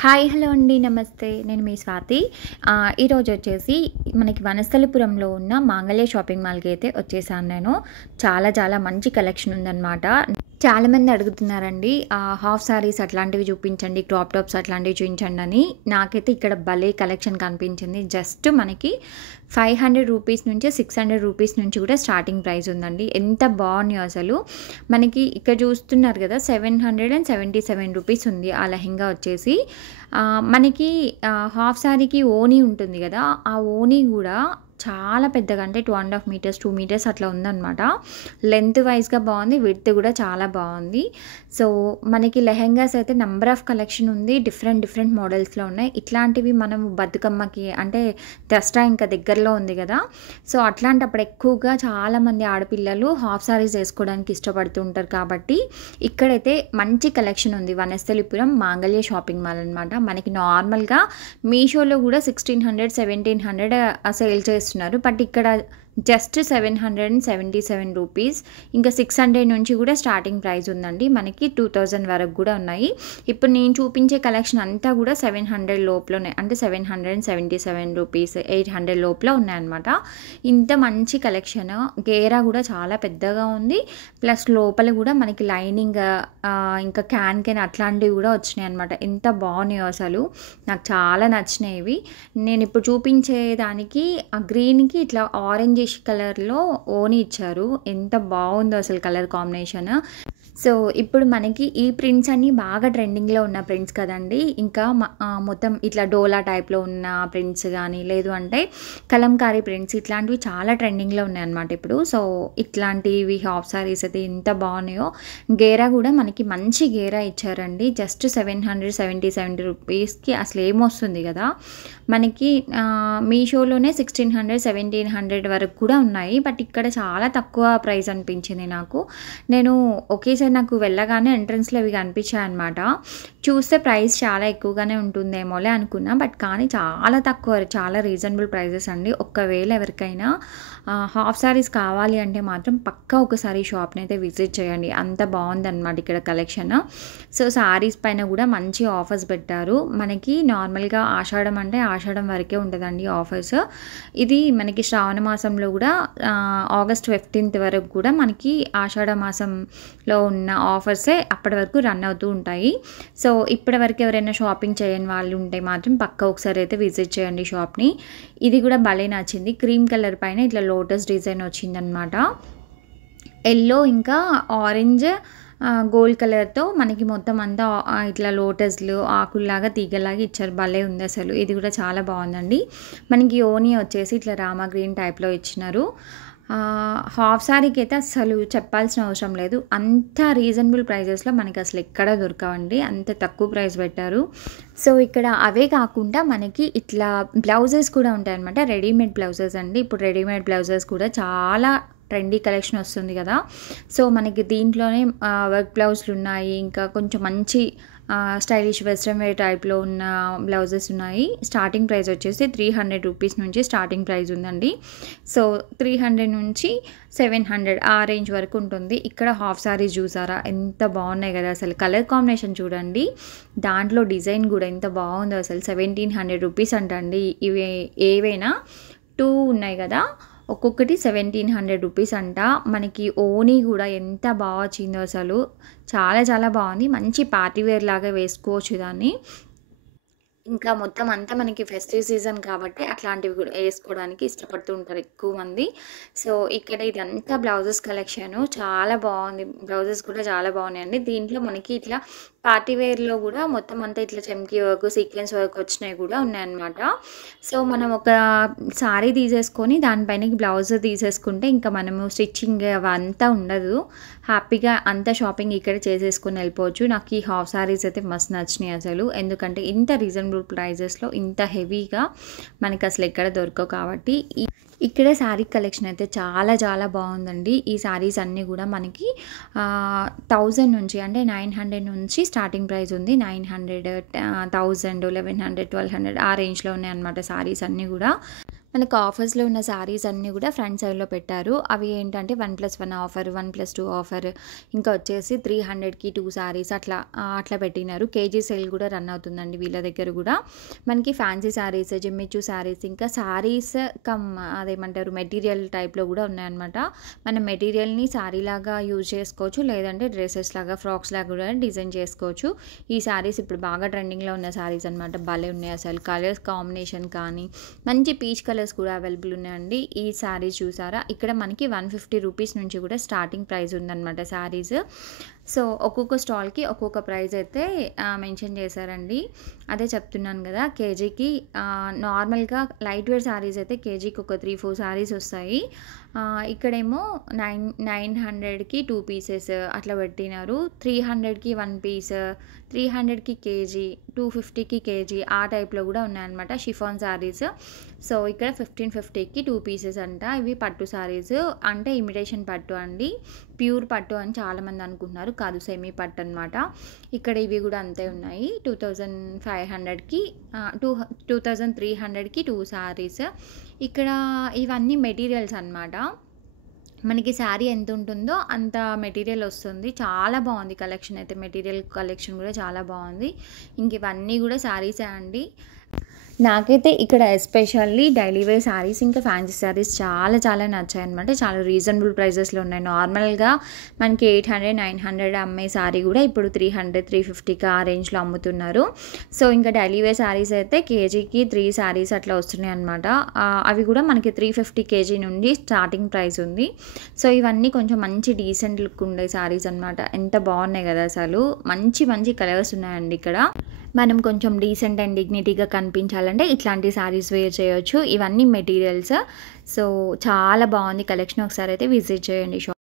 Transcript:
Hi hello అండి నమస్తే నేను మీ స్వాతి ఈరోజు వచ్చేసి మనకి వనస్థలిపురంలో ఉన్న మాంగళ్య షాపింగ్ మాల్కి అయితే వచ్చేసాను నేను. చాలా మంచి కలెక్షన్ ఉందన్నమాట. చాలామంది అడుగుతున్నారండి హాఫ్ సారీస్ అట్లాంటివి చూపించండి, క్రాప్ టాప్స్ అట్లాంటివి చూపించండి అని. నాకైతే ఇక్కడ భలే కలెక్షన్ కనిపించింది. జస్ట్ మనకి 500 రూపీస్ నుంచి 600 రూపీస్ నుంచి కూడా స్టార్టింగ్ ప్రైస్ ఉందండి. ఎంత బాగున్నాయో అసలు. మనకి ఇక్కడ చూస్తున్నారు కదా 777 రూపీస్ ఉంది ఆ లెహెంగా వచ్చేసి. మనకి హాఫ్ సారీకి ఓనీ ఉంటుంది కదా, ఆ ఓనీ కూడా చాలా పెద్దగా, అంటే 2.5 మీటర్స్ 2 మీటర్స్ అట్లా ఉందన్నమాట. లెంత్ వైజ్గా బాగుంది, విడ్త్ కూడా చాలా బాగుంది. సో మనకి లెహెంగాస్ అయితే నెంబర్ ఆఫ్ కలెక్షన్ ఉంది. డిఫరెంట్ మోడల్స్లో ఉన్నాయి. ఇట్లాంటివి మనం బతుకమ్మకి, అంటే దసరా ఇంకా దగ్గరలో ఉంది కదా, సో అట్లాంటప్పుడు ఎక్కువగా చాలామంది ఆడపిల్లలు హాఫ్ సారీస్ వేసుకోవడానికి ఇష్టపడుతూ ఉంటారు. కాబట్టి ఇక్కడైతే మంచి కలెక్షన్ ఉంది. వనస్థలిపురం మాంగళ్య షాపింగ్ మాల్ అనమాట. మనకి నార్మల్గా మీషోలో కూడా 1600 1700 సేల్ చేస్తున్నారు. బట్ ఇక్కడ జస్ట్ 777 రూపీస్, ఇంకా 600 నుంచి కూడా స్టార్టింగ్ ప్రైస్ ఉందండి. మనకి 2000 వరకు కూడా ఉన్నాయి. ఇప్పుడు నేను చూపించే కలెక్షన్ అంతా కూడా 700 లోపలనే, అంటే 777 రూపీస్ 800 లోపల ఉన్నాయన్నమాట. ఇంత మంచి కలెక్షన్. గేరా కూడా చాలా పెద్దగా ఉంది. ప్లస్ లోపల కూడా మనకి లైనింగ్ ఇంకా క్యాన్ అట్లాంటివి కూడా వచ్చినాయి అనమాట. ఎంత బాగున్నాయో అసలు, నాకు చాలా నచ్చినాయి ఇవి. నేను ఇప్పుడు చూపించేదానికి ఆ గ్రీన్కి ఇట్లా ఆరెంజ్ కలర్లో ఓని ఇచ్చారు. ఎంత బాగుందో అసలు కలర్ కాంబినేషన్. సో ఇప్పుడు మనకి ఈ ప్రింట్స్ అన్నీ బాగా ట్రెండింగ్లో ఉన్న ప్రింట్స్ కదండి. ఇంకా మొత్తం ఇట్లా డోలా టైప్లో ఉన్న ప్రింట్స్ కానీ, లేదు అంటే కలంకారీ ప్రింట్స్, ఇట్లాంటివి చాలా ట్రెండింగ్లో ఉన్నాయన్నమాట ఇప్పుడు. సో ఇట్లాంటివి హాఫ్ సారీస్ అయితే ఎంత బాగున్నాయో. గేరా కూడా మనకి మంచి గేరా ఇచ్చారండి. జస్ట్ 777 రూపీస్కి అసలు ఏమొస్తుంది కదా. మనకి మీషోలోనే 1600 1700 వరకు కూడా ఉన్నాయి. బట్ ఇక్కడ చాలా తక్కువ ప్రైస్ అనిపించింది నాకు. నేను ఒకేసారి నాకు వెళ్ళగానే ఎంట్రన్స్లో ఇవి కనిపించాయి అనమాట. చూస్తే ప్రైస్ చాలా ఎక్కువగానే ఉంటుందేమోలే అనుకున్నా. బట్ కానీ చాలా తక్కువ, చాలా రీజనబుల్ ప్రైజెస్ అండి. ఒకవేళ ఎవరికైనా హాఫ్ సారీస్ కావాలి అంటే మాత్రం పక్కా ఒకసారి షాప్ని అయితే విజిట్ చేయండి. అంత బాగుందన్నమాట ఇక్కడ కలెక్షన్. సో సారీస్ పైన కూడా మంచి ఆఫర్స్ పెట్టారు. మనకి నార్మల్గా ఆషాఢం అంటే ఆషాఢం వరకే ఉంటుందండి ఆఫర్స్. ఇది మనకి శ్రావణ మాసంలో కూడా ఆగస్ట్ 15th వరకు కూడా మనకి ఆషాఢ మాసంలో ఉన్న ఆఫర్సే అప్పటి వరకు రన్ అవుతూ ఉంటాయి. సో ఇప్పటి వరకు ఎవరైనా షాపింగ్ చేయని వాళ్ళు ఉంటే మాత్రం పక్కా ఒకసారి అయితే విజిట్ చేయండి షాప్ని. ఇది కూడా భలే నచ్చింది. క్రీమ్ కలర్ పైన ఇట్లా లోటస్ డిజైన్ వచ్చిందనమాట. ఎల్లో ఇంకా ఆరెంజ్ గోల్డ్ కలర్తో మనకి మొత్తం అంతా ఇట్లా లోటస్లు ఆకుల్లాగా తీగలాగా ఇచ్చారు. భలే ఉంది అసలు. ఇది కూడా చాలా బాగుందండి. మనకి ఓనీ వచ్చేసి ఇట్లా రామా గ్రీన్ టైప్లో ఇచ్చినారు. హాఫ్ సారీకి అయితే అసలు చెప్పాల్సిన అవసరం లేదు. అంత రీజనబుల్ ప్రైజెస్లో మనకి అసలు ఎక్కడ దొరకవండి, అంత తక్కువ ప్రైస్ పెట్టారు. సో ఇక్కడ అవే కాకుండా మనకి ఇట్లా బ్లౌజెస్ కూడా ఉంటాయి అనమాట. రెడీమేడ్ బ్లౌజెస్ అండి. ఇప్పుడు రెడీమేడ్ బ్లౌజెస్ కూడా చాలా ట్రెండీ కలెక్షన్ వస్తుంది కదా. సో మనకి దీంట్లోనే వర్క్ బ్లౌజులు ఉన్నాయి. ఇంకా కొంచెం మంచి స్టైలిష్ వెస్ట్రన్ వేర్ టైప్లో ఉన్న బ్లౌజెస్ ఉన్నాయి. స్టార్టింగ్ ప్రైస్ వచ్చేసి 300 రూపీస్ నుంచి స్టార్టింగ్ ప్రైస్ ఉందండి. సో 300 నుంచి 700 ఆ రేంజ్ వరకు ఉంటుంది. ఇక్కడ హాఫ్ సారీస్ చూసారా ఎంత బాగున్నాయి కదా అసలు. కలర్ కాంబినేషన్ చూడండి, దాంట్లో డిజైన్ కూడా ఎంత బాగుందో అసలు. 1700 రూపీస్ అంటండి. ఇవి ఏవైనా 2 ఉన్నాయి కదా, ఒక్కొక్కటి 1700 రూపీస్ అంట. మనకి ఓనీ కూడా ఎంత బాగా వచ్చిందో అసలు. చాలా బాగుంది. మంచి పార్టీ వేర్ లాగా వేసుకోవచ్చు దాన్ని. ఇంకా మొత్తం అంతా మనకి ఫెస్టివ్ సీజన్ కాబట్టి అట్లాంటివి కూడా వేసుకోవడానికి ఇష్టపడుతూ ఉంటారు ఎక్కువ మంది. సో ఇక్కడ ఇదంతా బ్లౌజెస్ కలెక్షన్ చాలా బాగుంది. బ్లౌజెస్ కూడా చాలా బాగున్నాయండి. దీంట్లో మనకి ఇట్లా పార్టీ వేర్లో కూడా మొత్తం అంతా ఇట్లా చెమ్కీ వర్క్, సీక్వెన్స్ వర్క్ వచ్చినాయి కూడా ఉన్నాయన్నమాట. సో మనం ఒక సారీ తీసేసుకొని దానిపైన బ్లౌజ్ తీసేసుకుంటే ఇంకా మనము స్టిచ్చింగ్ అవంతా ఉండదు. హ్యాపీగా అంతా షాపింగ్ ఇక్కడ చేసేసుకొని వెళ్ళిపోవచ్చు. నాకు ఈ హాఫ్ సారీస్ అయితే మస్తు నచ్చినాయి అసలు. ఎందుకంటే ఇంత రీజనబుల్ ప్రైజెస్లో ఇంత హెవీగా మనకి అసలు ఎక్కడ దొరకవు. కాబట్టి ఇక్కడ శారీ కలెక్షన్ అయితే చాలా బాగుందండి. ఈ శారీస్ అన్నీ కూడా మనకి 1000 నుంచి, అంటే 900 నుంచి స్టార్టింగ్ ప్రైస్ ఉంది. 900 1000 1100 1200 ఆ రేంజ్లో ఉన్నాయన్నమాట శారీస్ అన్నీ కూడా. మనకు ఆఫర్స్‌లో ఉన్న శారీస్ అన్నీ గూడా ఫ్రంట్ సైడ్‌లో పెట్టారు. అవి ఏంటంటే 1+1 ఆఫర్, 1+2 ఆఫర్, ఇంకా వచ్చేసి 300కి 2 శారీస్ అట్లా పెట్టినారు. కేజీ సేల్ గూడా రన్ అవుతుందండి వీళ్ళ దగ్గర గూడా. మనకి ఫ్యాన్సీ శారీస్, జిమ్మిచూ శారీస్, ఇంకా శారీస్ అదేమంటారు మెటీరియల్ టైప్‌లో గూడా ఉన్నాయన్నమాట. మనం మెటీరియల్‌ని శారీలాగా యూజ్ చేసుకోవచ్చు. లేదంటే డ్రెసెస్ లాగా, ఫ్రాక్స్ లాగా గూడా డిజైన్ చేసుకోవచ్చు. ఈ శారీస్ ఇప్పుడు బాగా ట్రెండింగ్‌లో ఉన్న శారీస్ అనమాట. భలే ఉన్నాయి అసలు. కలర్స్ కాంబినేషన్ కానీ మంచి పీచ్ కలర్స్ కూడా అవైలబుల్ ఉన్నాయండి. ఈ శారీస్ చూసారా, ఇక్కడ మనకి 150 రూపీస్ నుంచి కూడా స్టార్టింగ్ ప్రైస్ ఉందన్నమాట శారీస్. సో ఒక్కొక్క స్టాల్కి ఒక్కొక్క ప్రైస్ అయితే మెన్షన్ చేశారండి. అదే చెప్తున్నాను కదా, కేజీకి నార్మల్గా లైట్ వేర్ శారీస్ అయితే కేజీకి ఒక 3-4 శారీస్ వస్తాయి. ఇక్కడేమో 900కి 2 పీసెస్ అట్లా పెట్టినారు. 300కి 1 పీస్, 300కి కేజీ, 250కి కేజీ ఆ టైప్లో కూడా ఉన్నాయన్నమాట షిఫాన్ శారీస్. సో ఇక్కడ 1550కి 2 పీసెస్ అంట. ఇవి పట్టు శారీస్, అంటే ఇమిటేషన్ పట్టు అండి. ప్యూర్ పట్టు అని చాలామంది అనుకుంటున్నారు, కాదు సెమీ పట్టు అనమాట. ఇక్కడ ఇవి కూడా అంతే ఉన్నాయి. 2500కి 2300కి 2 శారీస్. ఇక్కడ ఇవన్నీ మెటీరియల్స్ అనమాట. మనకి శారీ ఎంత ఉంటుందో అంత మెటీరియల్ వస్తుంది. చాలా బాగుంది కలెక్షన్ అయితే, మెటీరియల్ కలెక్షన్ కూడా చాలా బాగుంది. ఇంక ఇవన్నీ కూడా శారీసే అండి. నాకైతే ఇక్కడ ఎస్పెషల్లీ డైలీ వేర్ శారీస్ ఇంకా ఫ్యాన్సీ శారీస్ చాలా చాలా నచ్చాయన్నమాట. చాలా రీజనబుల్ ప్రైజెస్లో ఉన్నాయి. నార్మల్గా మనకి 800, 900 అమ్మే శారీ కూడా ఇప్పుడు 300, 350కి ఆ రేంజ్లో అమ్ముతున్నారు. సో ఇంకా డైలీ వేర్ శారీస్ అయితే కేజీకి 3 శారీస్ అట్లా వస్తున్నాయి అనమాట. అవి కూడా మనకి 350 కేజీ నుండి స్టార్టింగ్ ప్రైస్ ఉంది. సో ఇవన్నీ కొంచెం మంచి డీసెంట్ లుక్ ఉండే శారీస్ అనమాట. ఎంత బాగున్నాయి కదా అసలు. మంచి మంచి కలర్స్ ఉన్నాయండి ఇక్కడ. మనం కొంచెం డీసెంట్ అండ్ డిగ్నిటీగా కనిపించాలంటే ఇట్లాంటి శారీస్ వేర్ చేయొచ్చు. ఇవన్నీ మెటీరియల్స్. సో చాలా బాగుంది కలెక్షన్. ఒకసారి అయితే విజిట్ చేయండి షాప్.